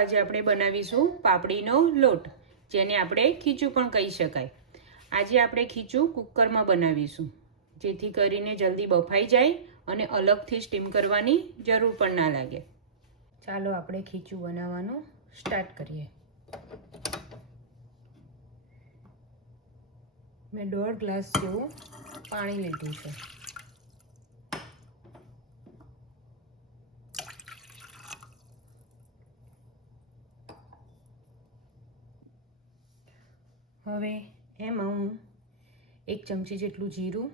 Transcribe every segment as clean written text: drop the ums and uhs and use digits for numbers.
આજે આપણે બનાવીશું પાપડીનો લોટ, જેને આપણે ખીચું પણ કહી શકાય. આજે આપણે ખીચું કુકરમાં બનાવીશું, જેથી કરીને જલ્દી બફાઈ જાય અને અલગથી સ્ટીમ કરવાની જરૂર પણ ના લાગે. ચાલો આપણે ખીચું બનાવવાનું સ્ટાર્ટ કરીએ. મેં 1.5 ગ્લાસ જેવું પાણી લીધું છે. હવે એમાં હું 1 ચમચી જેટલું જીરું,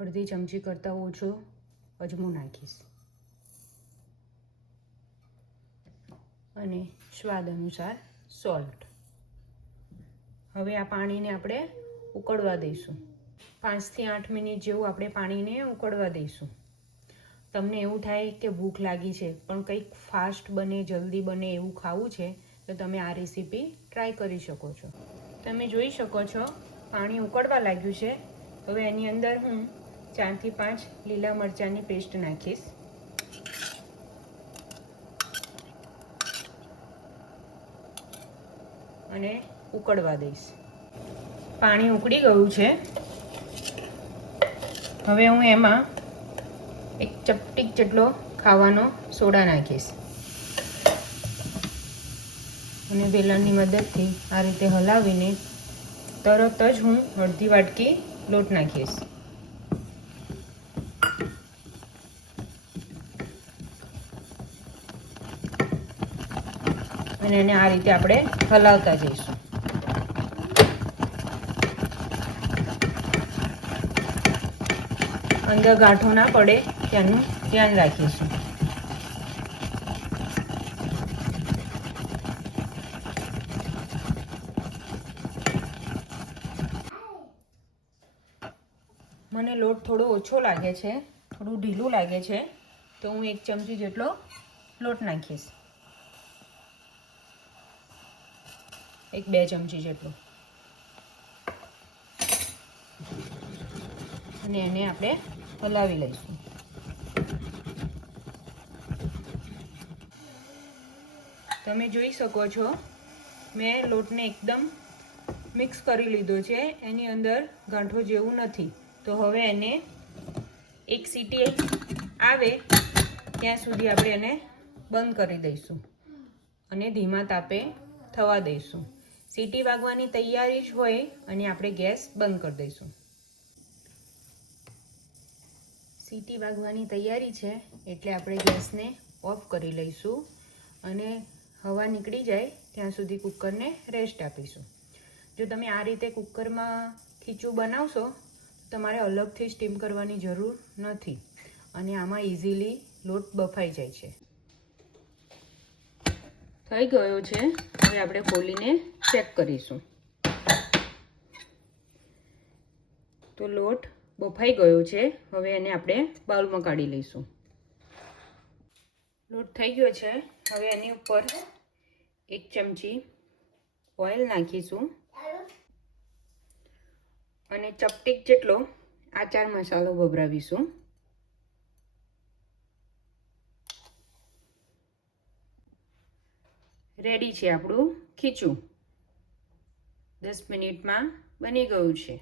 અડધી ચમચી કરતાં ઓછો અજમો નાખીશ અને સ્વાદ અનુસાર સોલ્ટ. હવે આ પાણીને આપણે ઉકળવા દઈશું. 5 થી 8 મિનિટ જેવું આપણે પાણીને ઉકળવા દઈશું. તમને એવું થાય કે ભૂખ લાગી છે પણ કંઈક ફાસ્ટ બને, જલ્દી બને એવું ખાવું છે, તો તમે આ રેસીપી ટ્રાય કરી શકો છો. તમે જોઈ શકો છો પાણી ઉકળવા લાગ્યું છે. હવે એની અંદર હું 4 થી 5 લીલા મરચાંની પેસ્ટ નાખીશ અને ઉકળવા દઈશ. પાણી ઉકળી ગયું છે. હવે હું એમાં 1 ચપટીક જેટલો ખાવાનો સોડા નાખીશ અને વેલણની મદદથી આ રીતે હલાવીને તરત જ હું અડધી વાટકી લોટ નાખીશ અને એને આ રીતે આપણે હલાવતા જઈશું. અંદર ગાંઠો ના પડે તેનું ધ્યાન રાખીશું. મને લોટ થોડો ઓછો લાગે છે, થોડું ઢીલું લાગે છે, તો હું 1 ચમચી જેટલો લોટ નાખીશ, 1-2 ચમચી જેટલો, અને એને આપણે હલાવી લઈશું. તમે જોઈ શકો છો મેં લોટને એકદમ મિક્સ કરી લીધો છે, એની અંદર ગાંઠો જેવું નથી. તો હવે એને 1 સીટી આવે ત્યાં સુધી આપણે એને બંધ કરી દઈશું અને ધીમા તાપે થવા દઈશું. સીટી વાગવાની તૈયારી જ હોય અને આપણે ગેસ બંધ કરી દઈશું. સીટી વાગવાની તૈયારી છે એટલે આપણે ગેસને ઓફ કરી લઈશું અને હવા નીકળી જાય ત્યાં સુધી કુકરને રેસ્ટ આપીશું. જો તમે આ રીતે કુકરમાં ખીચું બનાવશો તમારે અલગથી સ્ટીમ કરવાની જરૂર નથી અને આમાં ઇઝીલી લોટ બફાઈ જાય છે. થઈ ગયો છે. હવે આપણે ખોલીને ચેક કરીશું. તો લોટ બફાઈ ગયો છે. હવે એને આપણે બાઉલમાં કાઢી લઈશું. લોટ થઈ ગયો છે. હવે એની ઉપર 1 ચમચી ઓઇલ નાખીશું અને ચપટીક જેટલો આચાર મસાલો ભભરાવીશું. રેડી છે આપણું ખીચું. 10 મિનિટમાં બની ગયું છે.